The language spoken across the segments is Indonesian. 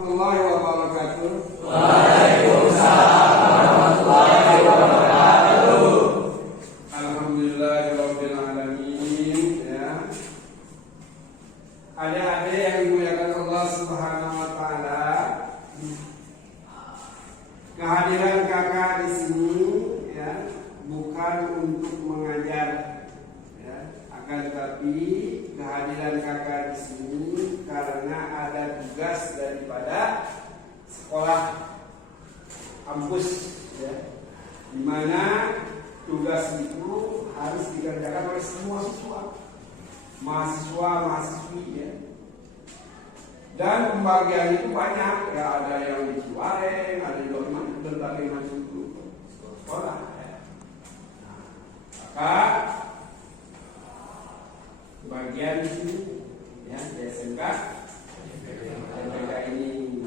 Warahmatullahi wabarakatuh. Waalaikumsalam warahmatullahi wabarakatuh. Alhamdulillahirabbil alamin. Ya. Adik-adik yang dimuliakan Allah Subhanahu wa taala. Kehadiran kakak di sini ya bukan untuk mengajar ya, akan tetapi kehadiran kakak di sini karena ada tugas daripada sekolah kampus ya, di mana tugas itu harus dikerjakan oleh semua siswa, mahasiswa, mahasiswi ya. Dan pembagian itu banyak ya, ada yang di Ciwareng, ada di berbagai macam sekolah ya. Maka bagian di sini ya di SMK ini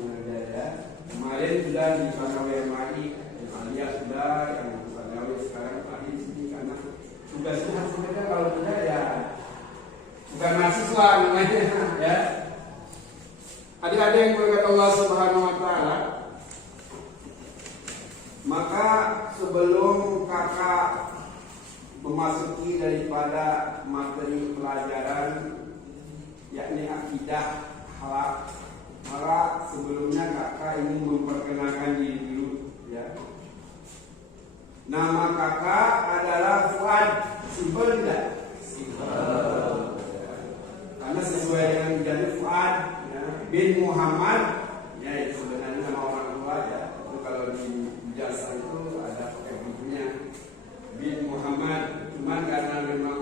ya. Kemarin sudah di Panawe Mari, alias sudah yang Panawe sekarang lagi di sini karena tugasnya harus mereka, kalau tidak ya bukan mahasiswa namanya ya. Adik-adik yang dimuliakan Allah Subhanahu wa taala, maka sebelum kakak memasuki daripada materi pelajaran yakni akidah akhlak, maka sebelumnya kakak ingin memperkenalkan diri dulu ya. Nama kakak adalah Fuad. Simpel tidak? Simpel. Karena sesuai dengan jadi Fuad ya, bin Muhammad ya, itu sebenarnya nama orang tua ya. Itu kalau di jasa itu ada pakai bukunya bin Muhammad. Cuman karena memang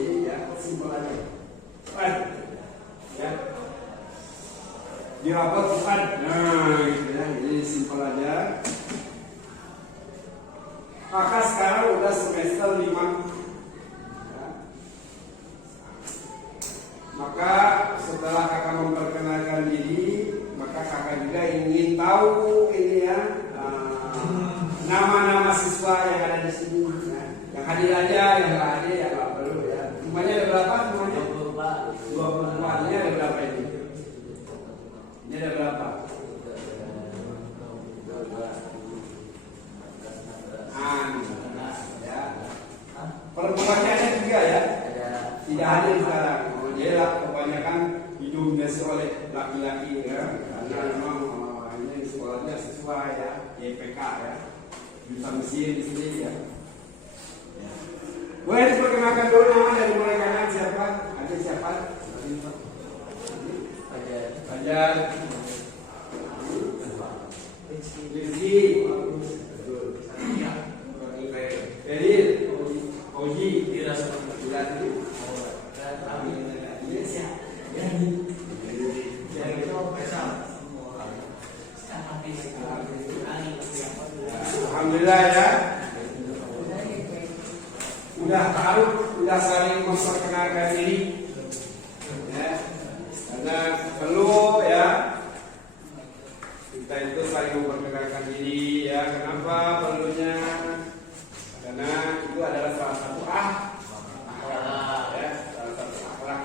ini ya simpel aja. Fuad ya. Dirapot Fuad. Nah, gitu ya. Jadi simpel aja. Kakak sekarang udah semester 5 ya. Maka setelah kakak memperkenalkan diri, maka kakak juga ingin tahu ini ya nama-nama siswa yang ada di sini ya. Yang hadir aja, yang nggak hadir ya nggak perlu ya. Semuanya ada berapa semuanya? 24. Ini ada berapa ini? Ini ada berapa? Ya. Perempuannya ada 3 ya? Tidak hadir sekarang. Jadi kebanyakan didominasi oleh laki-laki ya. Karena memang ini sekolahnya sesuai ya, YPK ya. Bisa mesin di sini ya. Boleh diperkenalkan dulu nama dari mulai kanan siapa? Ada siapa? Fajar. Rizky. Feril. Oji. Alhamdulillah ya. Udah tahu, udah saling memperkenalkan diri ya. Karena perlu ya kita itu saling memperkenalkan diri ya. Kenapa perlunya? Karena itu adalah salah satu akhlak ya, salah satu akhlak.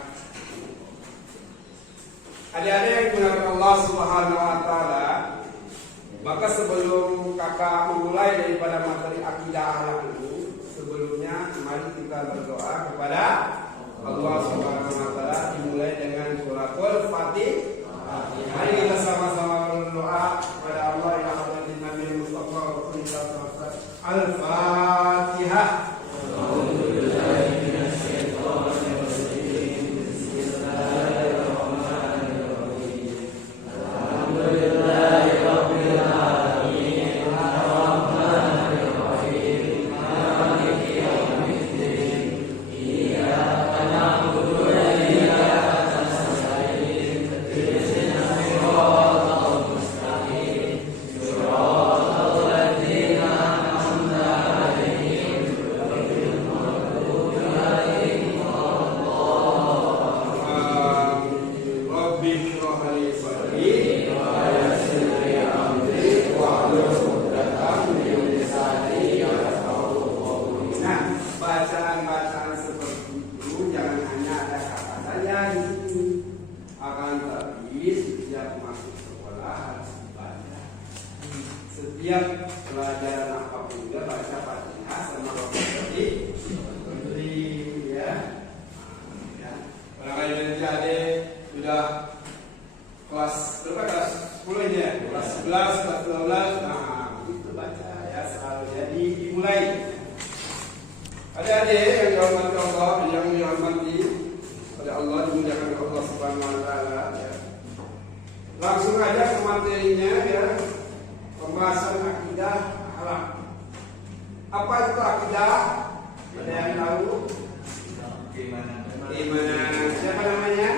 Adik-adik yang dimuliakan Allah Subhanahu wa taala, maka sebelum kakak memulai daripada materi akidah akhlak ini, sebelumnya mari kita berdoa kepada Allah Subhanahu wa taala, dimulai dengan suratul Fatihah. Mari kita sama-sama berdoa kepada Allah yang hadir Nabi Mustafa Rasulullah SAW. Al-Fatihah. Iya, karena setiap pelajaran apapun juga baca Fatihah sama Rokaat ya. Barangkali nanti ada sudah kelas berapa, kelas 10 ini ya, kelas 11, kelas 12, nah itu baca ya selalu. Jadi dimulai. Adik-adik yang dihormati Allah, yang dihormati oleh Allah, dimuliakan oleh Allah Subhanahu Wa Taala. Ya. Langsung aja ke materinya ya, pembahasan akidah akhlak. Apa itu akidah? Ada yang tahu? Keimanan. Siapa namanya?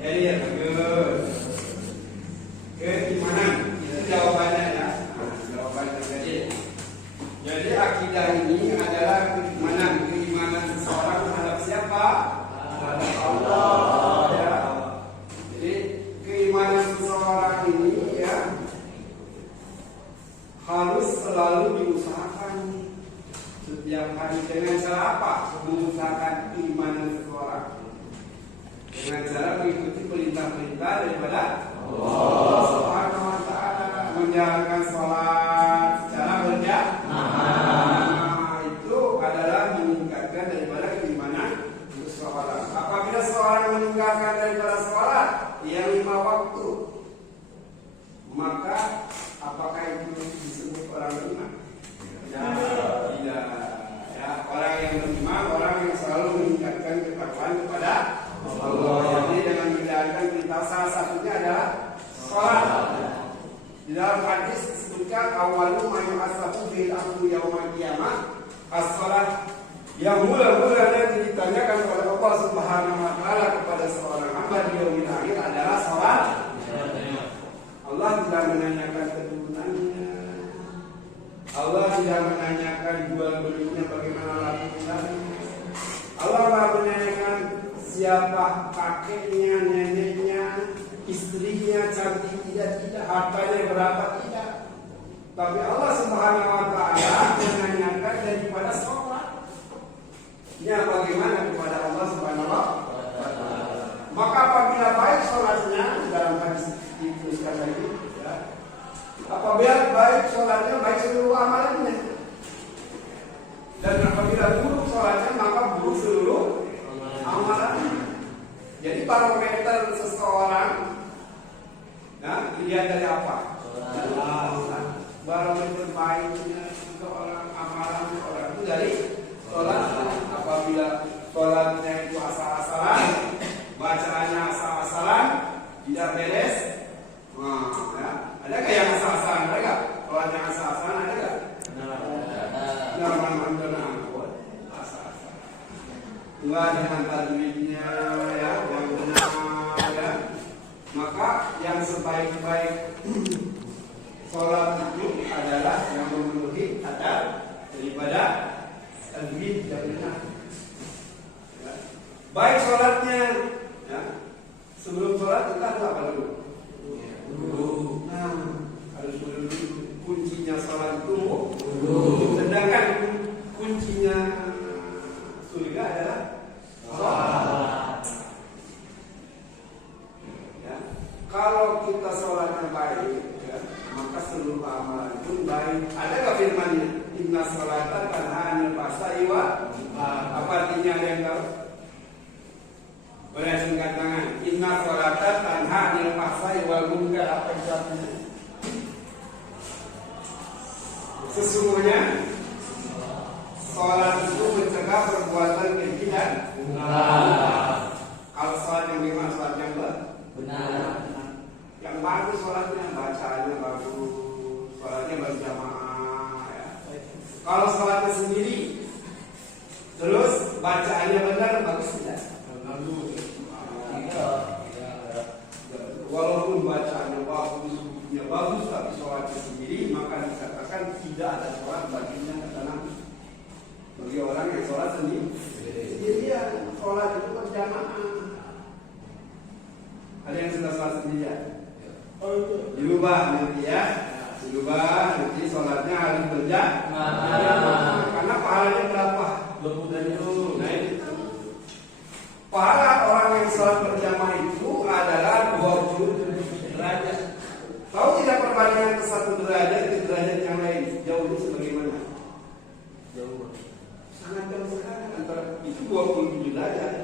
Jadi ya bagus. Keimanan itu jawabannya ya. Jawabannya jadi akidah ini adalah keimanan seseorang terhadap siapa? Terhadap Allah ya. Jadi keimanan seseorang ini ya harus selalu diusahakan setiap hari. Dengan cara apa? Mengusahakan keimanan seseorang dengan cara mengikuti perintah-perintah daripada Allah Subhanahu Wa Taala, menjalankan sholat secara berjamaah. Itu adalah meningkatkan daripada keimanan seseorang. Apabila seorang meninggalkan daripada sholat yang 5 waktu, maka apakah itu disebut orang beriman? Tidak. Ya, orang yang beriman, orang yang selalu meningkatkan ketakwaan kepada Allah. Jadi dengan menjalankan perintah, salah satunya adalah sholat. Di dalam hadis disebutkan awalu ma yu'assabu fil amri yaumil qiyamah as-shalah. Yang mula-mula ditanyakan oleh Allah Subhanahu Wa Taala kepada seorang hamba di yaumil akhir adalah sholat. Allah tidak menanyakan keturunannya, Allah tidak menanyakan jual belinya bagaimana lakukannya, Allah tidak menanyakan siapa kakeknya, neneknya, istrinya cantik tidak, hartanya berapa tidak. Tapi Allah Subhanahu Wa Taala menanyakan daripada sholatnya bagaimana kepada Allah Subhanahu Wa Taala. Maka apabila baik sholatnya, dalam hadis dituliskan lagi ya, apabila baik sholatnya, baik seluruh amalannya. Dan apabila buruk sholatnya, maka buruk seluruh amalannya. Jadi parameter seseorang ya, dilihat dari apa? Barometer baiknya seseorang, amalan seseorang itu dari sholat. Apabila sholatnya itu asal-asalan, bacaannya asal-asalan, tidak beres, nah, ya. Ada nggak yang asal-asalan? Ada nggak? Sholatnya asal-asalan ada nggak? Asal-asalan. Enggak dengan tajwidnya ya, yang benar ya. Maka yang sebaik-baik sholat itu adalah yang memenuhi adab daripada tajwid yang benar. Ya. Baik sholatnya, ya. Sebelum sholat kita harus apa dulu? Nah, harus dulu. Kuncinya sholat itu sedangkan kuncinya surga adalah sholat. Ya. Kalau kita sholatnya baik, ya, maka seluruh amalan pun baik. Ada nggak firmannya? Inna sholata tanha 'anil fahsya'i wa apa artinya, ada yang tahu? Boleh angkat tangan. Inna sholata tanha 'anil fahsya'i wal munkar, apa itu artinya? Sesungguhnya sholat itu mencegah perbuatan keji dan kalau sholat yang bagaimana? Sholat yang benar, yang bagus sholatnya, bacaannya bagus, sholatnya berjamaah ya. Kalau sholatnya sendiri terus bacaannya benar, bagus tidak? Walaupun bacaannya bagus, bukunya bagus, tapi sholatnya sendiri, maka dikatakan tidak ada sholat baginya, kata Nabi. Bagi orang yang sholat sendirian, sholat itu berjamaah. Ada yang sudah sholat sendirian? Dirubah nanti ya, dirubah nanti sholatnya harus berjamaah. Karena pahalanya berapa? 20. Nah itu pahala orang yang sholat berjamaah itu adalah 20 derajat. Tahu tidak perbandingan ke 1 derajat ke derajat 27 derajat.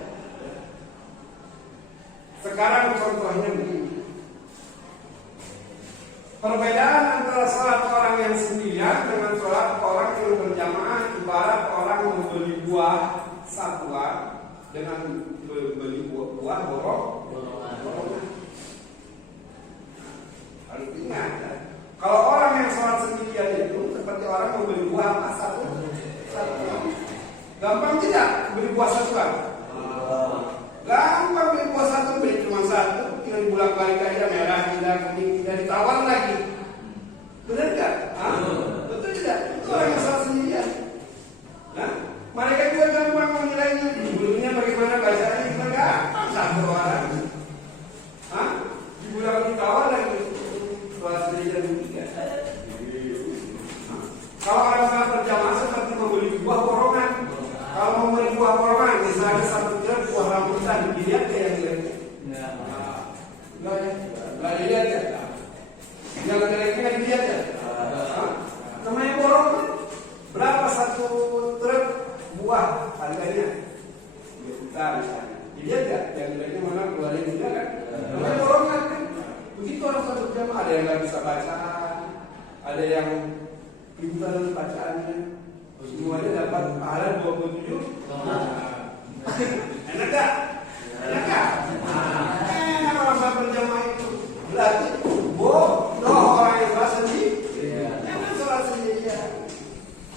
Sekarang contohnya begini. Perbedaan antara sholat orang yang sendirian dengan sholat orang yang berjamaah ibarat orang membeli buah satuan dengan beli buah borongan. Harus ingat ya. Kalau orang yang sholat sendirian itu seperti orang membeli buah satu. Gampang tidak beli buah satuan? Gampang beli buah satu, beli cuma satu, tinggal dibolak balik aja, merah, tidak, kuning, tidak ditawar lagi. Benar nggak? Betul tidak? Itu orang yang sholat sendirian. Nah, mereka juga gampang menilainya. Bulunya bagaimana bacanya? Kita gampang satu orang. Dibolak ditawar lagi. Sholat sendirian juga. Kalau orang sholat berjamaah seperti membeli buah borongan. Kalau membeli buah borongan, misalnya satu kilo buah rambutan, dilihat ke yang jeleknya? Nggak dilihat ya? Yang jeleknya dilihat ya? Namanya borongan. Berapa satu truk buah harganya? 2 juta misalnya. Dilihat ya? Yang jeleknya mana? 2 juga kan? Namanya borongan kan? Begitu orang satu jamaah, ada yang nggak bisa bacaan, ada yang pintar bacaannya. Semuanya dapat pahala 27. Enak gak? Enak gak? Enak orang sholat berjamaah itu. Berarti bodoh orang yang sholat sendiri. Enak sholat sendirian.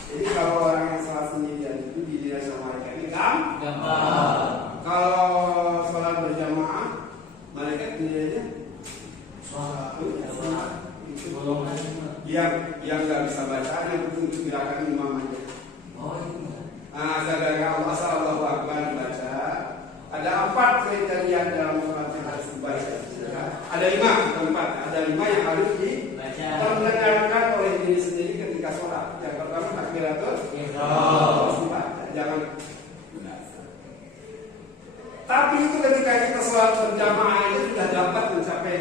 Jadi kalau orang yang sholat sendirian itu dilihat sama mereka ini gampang. Kalau sholat berjamaah, mereka dinilainya yang nggak bisa bacaan, yang penting gerakan imam aja. Gara-gara Allah Allahu Akbar baca. Ada 4 kriteria dalam sholat yang harus dibaca. Ada 5 tempat, ada 5 yang harus diperdengarkan oleh diri sendiri ketika sholat. Yang pertama takbiratul ihram. Jangan. Tapi itu ketika kita sholat berjamaah itu sudah dapat mencapai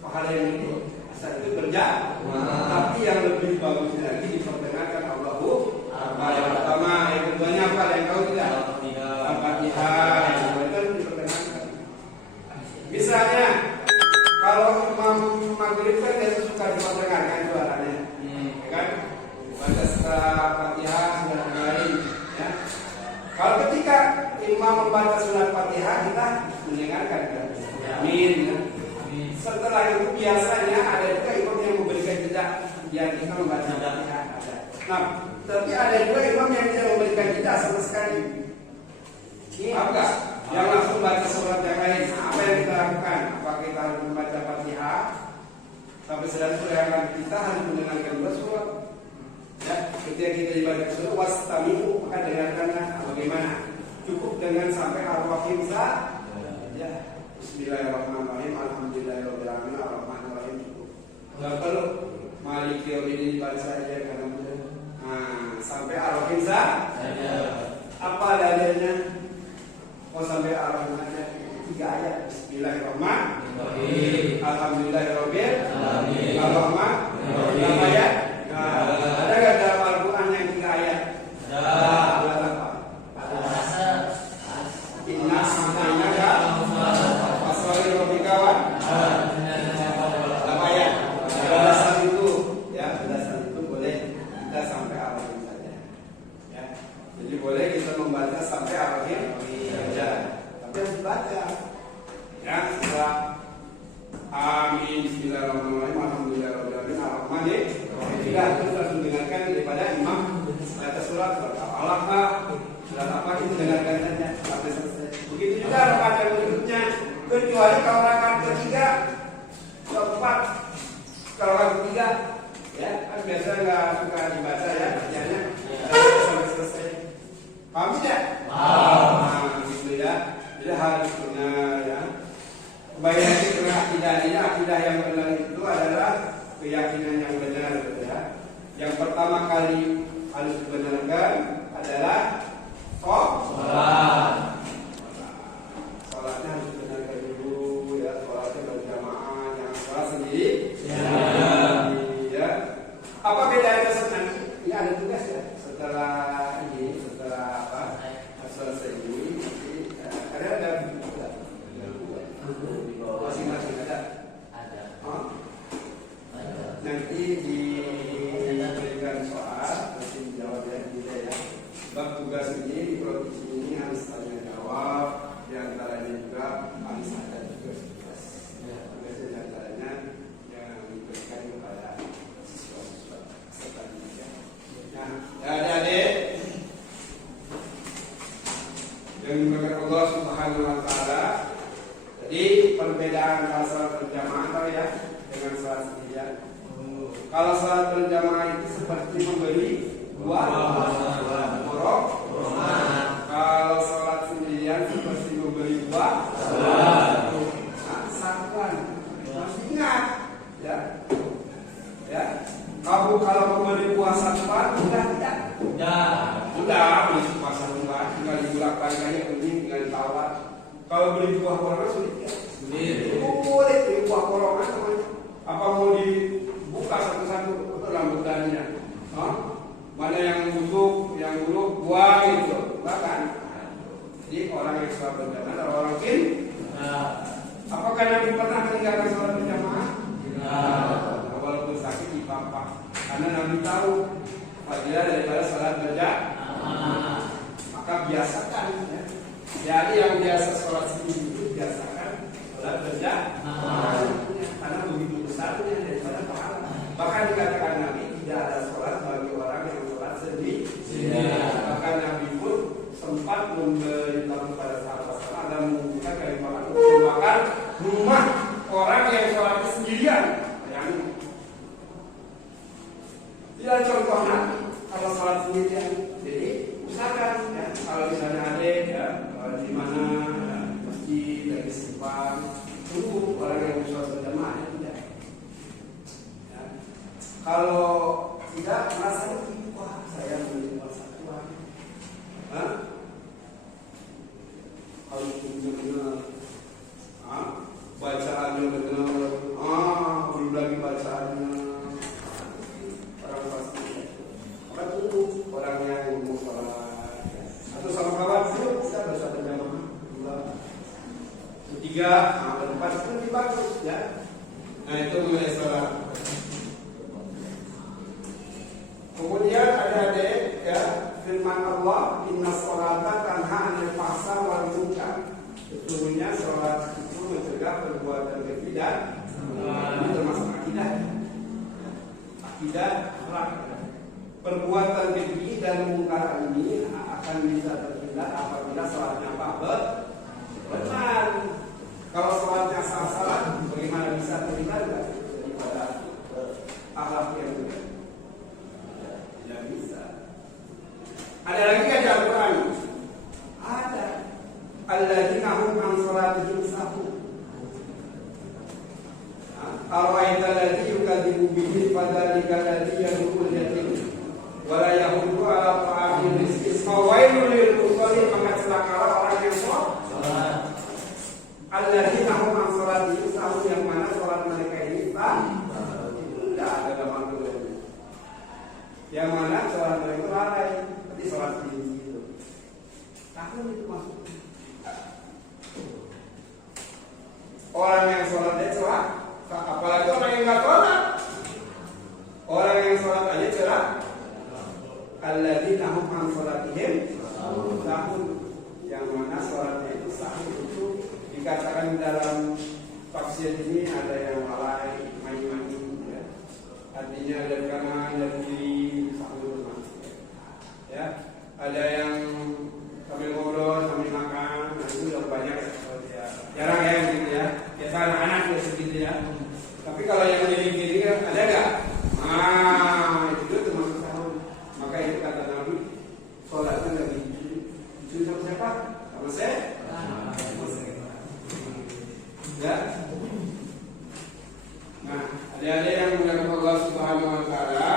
pahala yang ini. Asal itu berjamaah. Tapi yang lebih bagus lagi diperdengarkan Allahu Akbar. Yang pertama, yang keduanya apa? Yang tahu tidak? Al-Fatihah. Yang kedua itu diperdengarkan. Misalnya, kalau imam maghrib kan dia suka diperdengarkan suaranya, ya kan? Baca setelah Fatihah sudah mulai. Ya. Kalau ketika imam membaca surat Fatihah kita mendengarkan kan? Amin. Ya. Setelah itu biasanya ada juga imam yang memberikan jeda biar kita membaca Fatihah. Nah, tapi ada juga imam yang tidak memberikan jeda sama sekali. Apa? Yang langsung baca surat yang lain. Apa yang kita lakukan? Apakah kita harus membaca Fatihah? Tapi sedang kita harus mendengarkan dua surat. Ya, ketika kita dibaca surat wastami'u, maka dengarkanlah. Bagaimana? Cukup dengan sampai ar-Rahim saja. Ya. Bismillahirrahmanirrahim. Alhamdulillahirabbil alamin. Ar-Rahmanirrahim cukup. Enggak perlu Maliki yaumiddin dibaca aja karena sampai ar-Rahim saja. Apa dalilnya? Mau sampai ar-Rahim aja 3 ayat. Bismillahirrahmanirrahim. Alhamdulillahirabbil alamin. Ar-Rahmanirrahim. Berapa ayat? Ada enggak dalam Al-Qur'an yang 3 ayat? Ada. Inna sami'na waswari robikawan. Berapa ayat? Berdasar itu, ya berdasar itu boleh kita sampai ar-Rahim saja. Ya, jadi boleh kita membaca sampai ar-Rahim saja. Tapi harus dibaca. Ya, setelah Amin, Bismillahirrahmanirrahim, Alhamdulillahirabbil alamin, Ar-Rahmanirrahim. Tidak terus langsung dengarkan daripada imam baca surat Al-Alaq, surat apa itu dengarkan saja sampai selesai. Begitu juga rakaat yang berikutnya, kecuali kalau rakaat ketiga, keempat, kalau rakaat ketiga, ya kan biasanya nggak suka dibaca ya bacanya sampai selesai. Paham tidak? Paham. Gitu ya. Jadi harus benar ya. Kembali lagi ke akidah ini, akidah yang benar itu adalah keyakinan yang benar ya. Yang pertama kali harus dibenarkan adalah sholat. Sholatnya harus dibenarkan dulu ya, sholatnya berjamaah, jangan sholat sendiri. Ya. Apa bedanya nanti? Ini ada tugas ya. Setelah ini, setelah apa? Selesai ini nanti diberikan soal, nanti dijawab ya tidak ya. Sebab tugas ini di provinsi ini harus tanya jawab, diantaranya juga harus ada juga tugas. Tugasnya diantaranya yang diberikan kepada siswa-siswa peserta didik ya. Nah, adik-adik yang dimuliakan Allah Subhanahu wa taala. Jadi perbedaan kalau salat berjamaah tahu ya dengan salat sendirian. Kalau salat berjamaah itu seperti membeli dua borok. Kalau salat sendirian seperti membeli dua satuan. Harus ingat ya. Ya. Kamu kalau membeli buah satuan sudah tidak? Sudah beli buah satuan tinggal dibulak-balik aja penting tinggal ditawar. Kalau beli buah korongan sulit ya? Sulit beli buah korongan namanya. Apa mau dibuka satu-satu untuk rambutannya? Mana yang busuk, yang buruk, buang itu, bahkan. Jadi orang yang sholat berjamaah adalah orang kin. Apakah Nabi pernah meninggalkan sholat berjamaah? Nah, walaupun sakit dipapah, karena Nabi tahu fadilah daripada sholat berjamaah. Maka biasakan ya. Jadi yang biasa sholat sendiri itu biasakan sholat berjamaah, karena begitu besarnya daripada pahala. Bahkan dikatakan Nabi tidak ada sholat bagi orang yang sholat sendiri. Bahkan Nabi pun sempat memberitahu kepada sahabat-sahabat dan membuka kalimat untuk membakar rumah orang yang sholat sendirian. Yang tidak contoh Nabi kalau sholat sendirian. Jadi usahakan ya, kalau misalnya ada ya, di mana ada masjid lagi simpan, tunggu orang yang sholat berjamaah tidak. Ya. Kalau tidak merasa wah saya menjadi persatuan. Kalau benar, bacaannya benar, belum lagi bacaannya, orang pasti. Maka tunggu orang yang mau sholat atau sama kawan yuk kita bersama berjamaah dua, ketiga, berempat itu lebih bagus ya. Nah itu mengenai sholat. Kemudian adik-adik ya, firman Allah, inna sholata tanha 'anil fahsya'i wal munkar. Sesungguhnya sholat itu mencegah perbuatan keji dan ini termasuk akidah. Akidah akhlak. Perbuatan keji dan mungkar ini akan bisa terhindar apabila sholatnya benar. Kalau sholatnya salah, bagaimana bisa terhindar daripada akhlak yang benar? Tidak bisa. Ada lagi kan Al-Quran? Ada. Alladzina hum an sholatihim sahun. Ara'aita alladzi yukadzibu bihi fadzalika alladzi yad'ul yatim wa la yahuddu 'ala ta'amil miskin. Fawailul lil musallin, maka celakalah orang yang sholat. Alladzina hum an sholatihim sahun, yang mana sholat mereka ini tidak ada dalam Al-Quran. Yang mana sholat mereka lalai, berarti sholat sendiri itu. Takut itu maksudnya. Orang yang sholat dia sholat, apalagi orang yang nggak sholat. Orang yang sholat aja sholat. Alladzina hum an sholatihim sahun, yang mana sholatnya itu sahun. Itu dikatakan dalam tafsir ini ada yang lalai, main-main ya. Artinya dari kanan, dari kiri, sahur ya. Ada yang sambil ngobrol, sambil makan, nah itu udah banyak ya. Jarang ya gitu ya. Biasa anak-anak ya segitu ya. Tapi kalau yang kiri-kiri ada nggak? Itu juga termasuk sahur. Maka itu kata Nabi, sholatnya nggak itu sama siapa? Sama saya? Ya. Nah, ada yang mengatakan Allah Subhanahu wa taala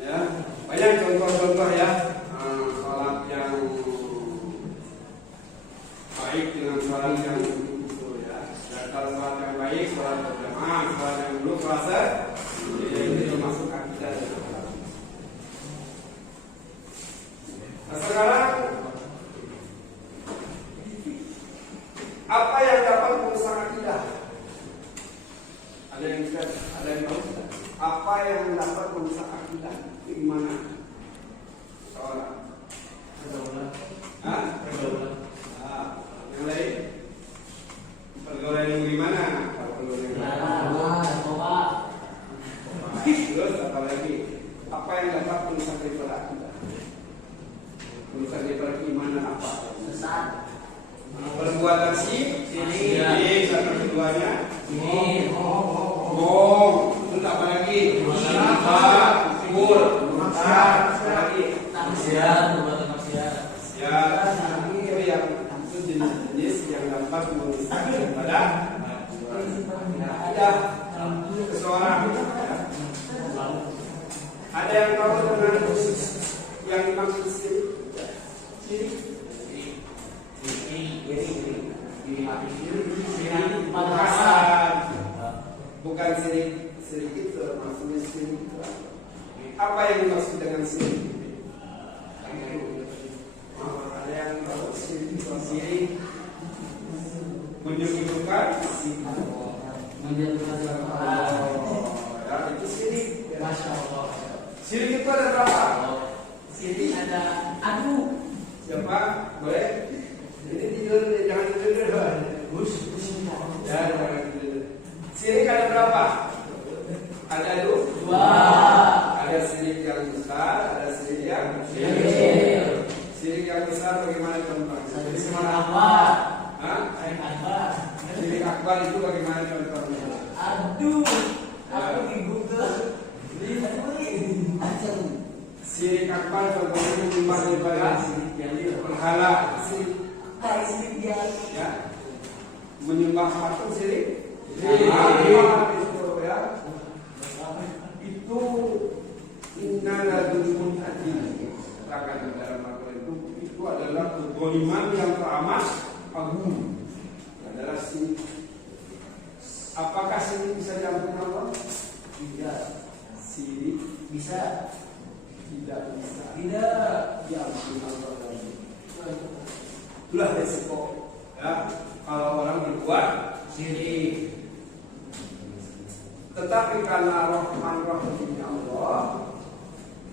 ya, banyak contoh-contoh ya, salat yang baik dengan salat yang itu ya. Dan kalau salat yang baik, salat berjamaah, salat yang belum puasa, itu termasuk akidah. Nah, sekarang apa yang dapat merusak akidah? Ada yang tahu tidak? Apa yang dapat merusak akidah keimanan seorang? Hah? Yang lain? Pergaulan yang gimana? Pergaulan yang terus apa lagi? Apa yang dapat merusak daripada akidah? Merusak daripada keimanan apa? Sesat. Perbuatan syirik. Satu keduanya. Bohong. Terus apa lagi? Kufur. Maksiat. Apa lagi? Maksiat, perbuatan maksiat. Itu yang itu jenis-jenis yang dapat merusak daripada akidah seseorang. Ada yang tahu dengan yang dimaksud syirik? Bukan syirik itu maksudnya syirik. Apa yang dimaksud dengan syirik? Ada yang tahu syirik menyekutukan ya, itu syirik. Masya Allah. Syirik itu ada berapa? Syirik ada aduh. Siapa? Boleh? Ini tidur, jangan tidur. Ya, jangan tidur. Syirik ada berapa? Ada dua. Ada syirik yang besar, ada syirik yang kecil. Syirik yang besar bagaimana contohnya? Syirik akbar. Hah? Syirik akbar itu bagaimana contohnya? Aduh, aku di Google. Syirik akbar contohnya menyembah daripada berhala. Ya, menyembah patung syirik. Itu innala dzulmun adzim. Katakan dalam Al-Quran itu adalah kezaliman yang teramat agung. Adalah syirik. Apakah syirik bisa diampuni Allah? Tidak. Syirik Bisa. tidak bisa. Tidak. Diampuni Allah. Itulah resiko. Ya, kalau orang berbuat syirik. Tetapi karena Rahman Rahimnya Allah,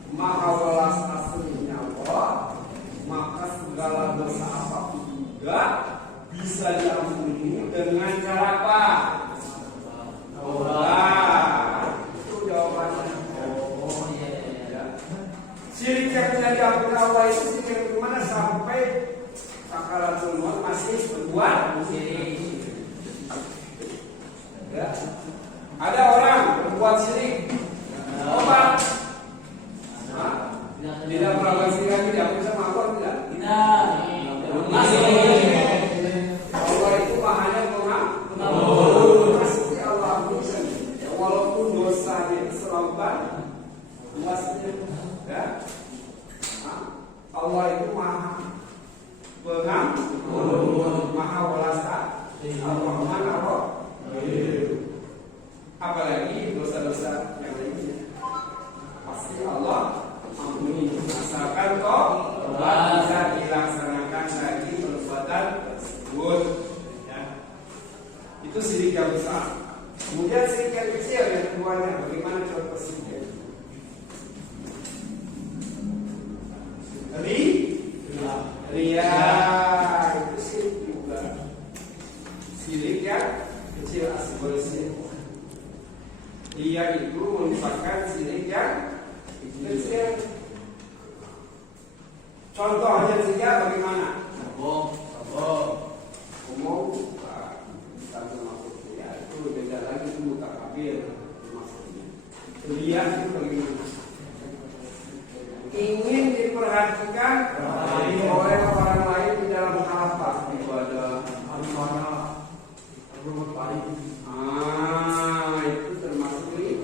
Maha Welas Aslinya Allah, maka segala dosa apapun juga bisa diampuni dengan cara apa? Itu jawabannya. Syirik yang tidak diampuni Allah itu syirik yang bagaimana sampai sakaratul maut masih berbuat syirik. Ya. Ada orang berbuat syirik, obat, tidak melakukan syirik lagi, diampuni sama Allah tidak? Tidak. Allah itu mahanya pengampun. Pasti Allah ampuni. Walaupun dosanya seremban, luasnya, ya. Allah itu maha pengampun, maha welasa, Ar-Rahman Ar-Rahim. Apalagi dosa-dosa yang lainnya, pasti Allah ampuni. Asalkan kok bisa dilaksanakan lagi perbuatan tersebut. Ya. Itu syirik yang besar. Kemudian syirik yang kecil yang keduanya, bagaimana contoh syirik? Ria itu syirik juga. Syirik yang kecil asal syirik. Ria itu merupakan syirik yang kecil. Contohnya saja bagaimana? Ngomong bisa termasuk ria itu beda lagi, itu mutakabir maksudnya. Ria itu bagaimana? Ingin diperhatikan oleh orang lain di dalam hal apa? Ibadah, amanah, berbuat baik. Itu termasuk ria.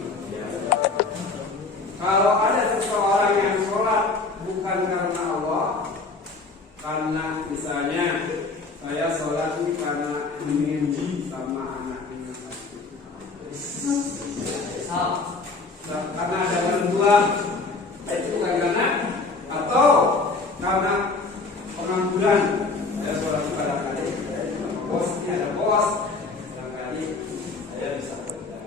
Kalau ada seseorang yang sholat bukan karena Allah, karena misalnya saya sholat ini karena ingin sama anak ini, karena ada gangguan. Itu karena atau karena pengangguran. Saya sholat kadang-kadang bos, ini ada bos, kadang-kadang saya bisa kerja.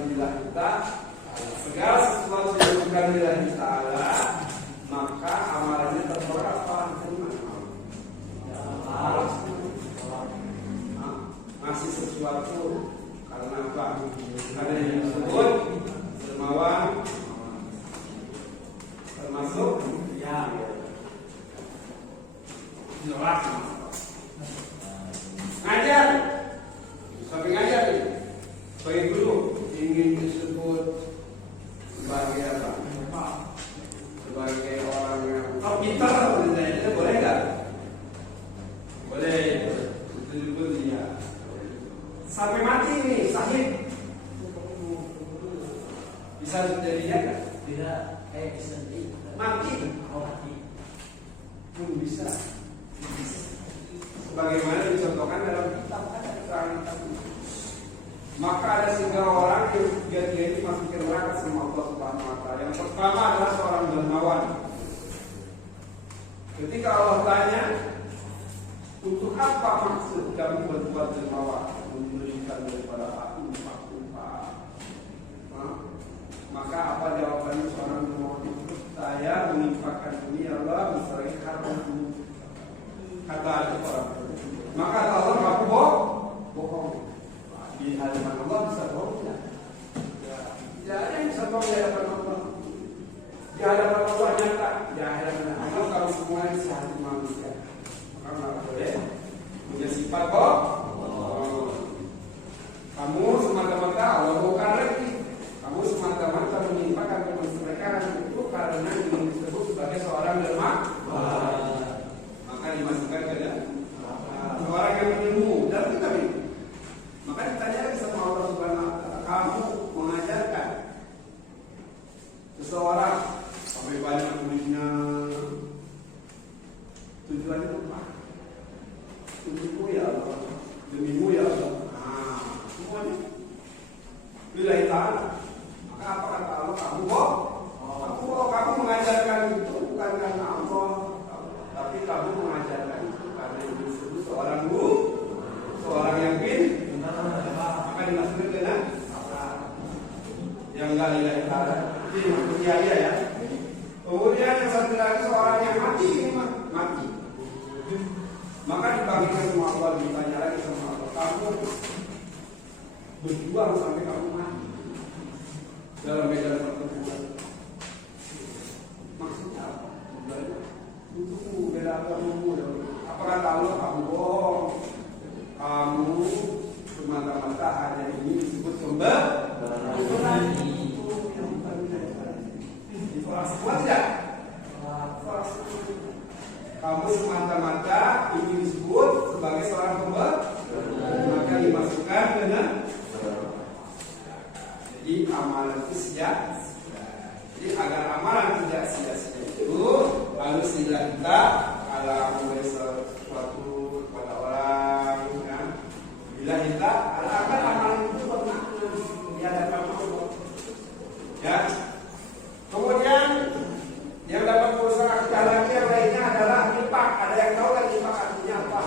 lillahi ta'ala. Segala sesuatu yang bukan lillahi ta'ala, maka amalannya tertolak apa? Masih sesuatu karena apa? Karena yang disebut dermawan termasuk ya jelas ngajar sampai ngajar nih sebagai guru ingin disebut sebagai apa? Sebagai orang yang pintar boleh nggak? Boleh, itu juga dia. Sampai mati nih, sahid. Bisa jadinya kan? Tidak, bisa mati. mati. Pun bisa. Sebagaimana dicontohkan dalam kitab ada keterangan. Maka ada 3 orang yang dia ini masuk ke neraka sama Allah Subhanahu wa taala. Yang pertama adalah seorang dermawan. Ketika Allah tanya, untuk apa maksud kamu berbuat dermawan? Memberikan daripada aku upah. Maka apa jawabannya seorang dermawan itu? Saya menginfakkan ini Allah misalnya karena kata ada orang. Maka Allah aku bohong. Di hadapan Allah bisa bohong tidak? Tidak ada yang bisa bohong di hadapan Allah. Di hadapan Allah nyata. Di hadapan Allah kalau semuanya sehati manusia. Maka nggak boleh punya sifat kamu semata-mata Allah bukan lagi. Kamu semata-mata menyimpangkan kemerdekaan itu karena ingin disebut sebagai seorang dermawan. Maka dimasukkan ke dalam seorang yang berilmu dan kita ini. Maka ditanya lagi sama Allah Subhanahu wa taala, kamu mengajarkan seseorang sampai banyak muridnya, tujuannya apa? Untukmu ya Allah, demimu ya Allah. Semuanya lillahi ta'ala. Maka apa kata Allah? Kamu mengajarkan itu bukan karena Allah, tapi kamu mengajarkan itu karena itu disebut seorang guru, seorang yang maka dimasukkan ke dalam yang enggak lillahi ta'ala. Ini maksudnya ya. Kemudian yang satu lagi seorang yang mati. Maka dibagikan sama Allah, ditanya lagi sama Allah, kamu berjuang sampai kamu mati dalam medan pertempuran. Maksudnya apa? Untukmu bela agamamu. Apa kata Allah? Kamu bohong. Kamu semata-mata hanya ini disebut pemberani. Semua tidak. Kamu semata-mata ingin disebut sebagai seorang pemberani, maka dimasukkan dengan jadi amalan itu sia-sia. Jadi agar amalan tidak sia-sia itu harus kita ala memberi sesuatu kepada orang, kan? Bila kita agar amalan itu bermakna di hadapan Allah. Ya. Kemudian yang dapat berusaha akidah lagi yang lainnya adalah nifaq. Ada yang tahu lagi nifaq artinya apa?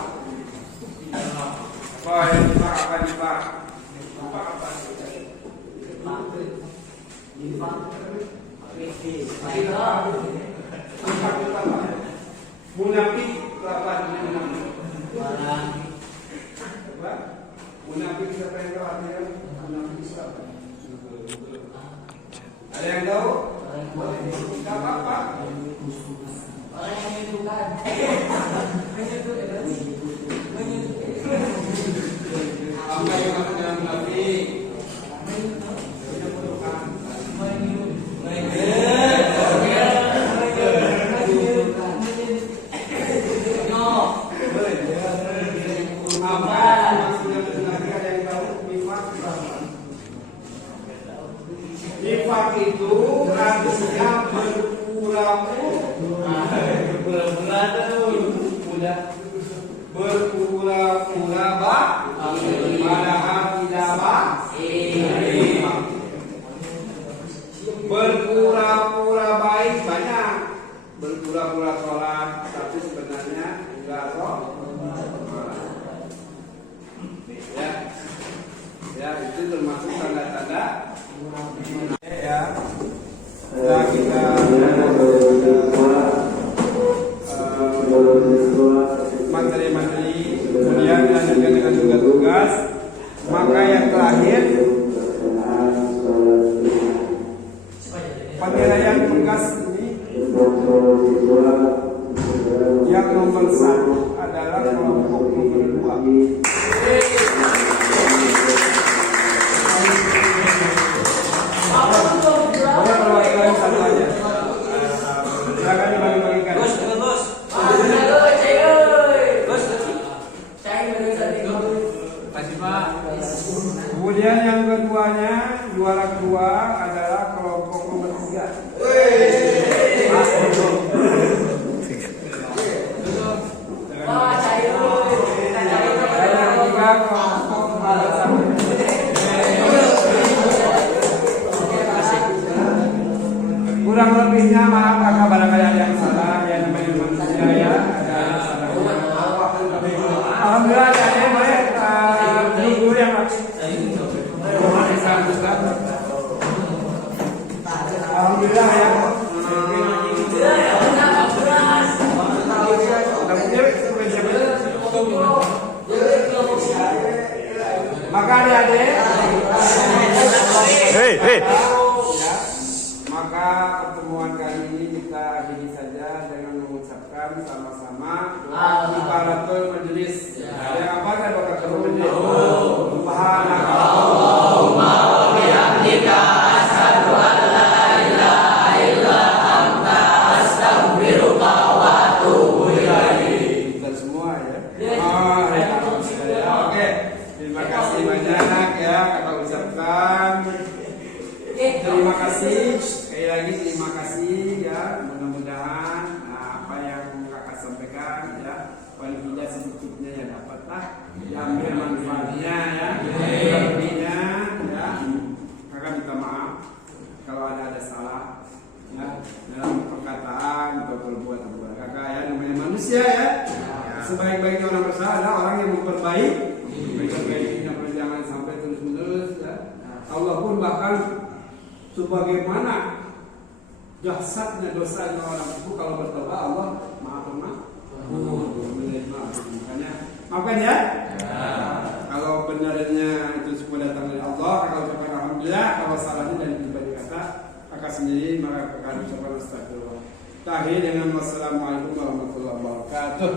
Apa yang nifaq? Apa nifaq? Nifaq apa? Munafik apa? Munafik siapa yang tahu artinya? Munafik siapa? Ada yang tahu? Tidak apa-apa. Orang yang menyukai apa yang maksudnya munafik? Nifaq itu artinya berpura-pura padahal tidak berpura-pura baik banyak, berpura-pura sholat tapi sebenarnya enggak sholat. Ya, itu termasuk tanda-tanda terakhir penilaian tugas ini yang nomor 1 adalah kelompok nomor 2. Boleh perwakilan satu aja. Silakan dibagi-bagikan. Kemudian yang keduanya, juara kedua adalah kelompok nomor 3. Kurang lebihnya maaf kakak barangkali ada yang salah, ya namanya manusia ya. Alhamdulillah ya, boleh dulu yang alhamdulillah ya. Maka adik-adik, maka pertemuan kali ini kita akhiri saja dengan mengucapkan sama-sama doa kifaratul majelis. Yang apa kan doa kifaratul majelis? Subhanaka Allahumma wa bihamdika asyhadu an la ilaha illa anta astaghfiruka wa atubu ilaik. Kita semua ya. Oke. Terima kasih banyak ya kakak ucapkan. Terima kasih. Sekali lagi terima kasih ya, mudah-mudahan apa yang kakak sampaikan ya paling tidak sedikitnya ya dapatlah diambil manfaatnya ya, lebihnya ya kakak minta maaf kalau ada salah ya dalam perkataan atau perbuatan kakak ya, namanya manusia ya, sebaik-baiknya orang bersalah adalah orang yang memperbaiki jangan sampai terus-menerus ya. Allah pun bahkan sebagaimana jasadnya dosa orang itu kalau bertobat Allah makanya maafkan ya. Kalau benarnya itu semua datang dari Allah, kalau ucapkan alhamdulillah, kalau salahnya dari pribadi kata kakak sendiri maka kakak ucapkan astagfirullah. Akhir dengan wassalamualaikum warahmatullahi wabarakatuh.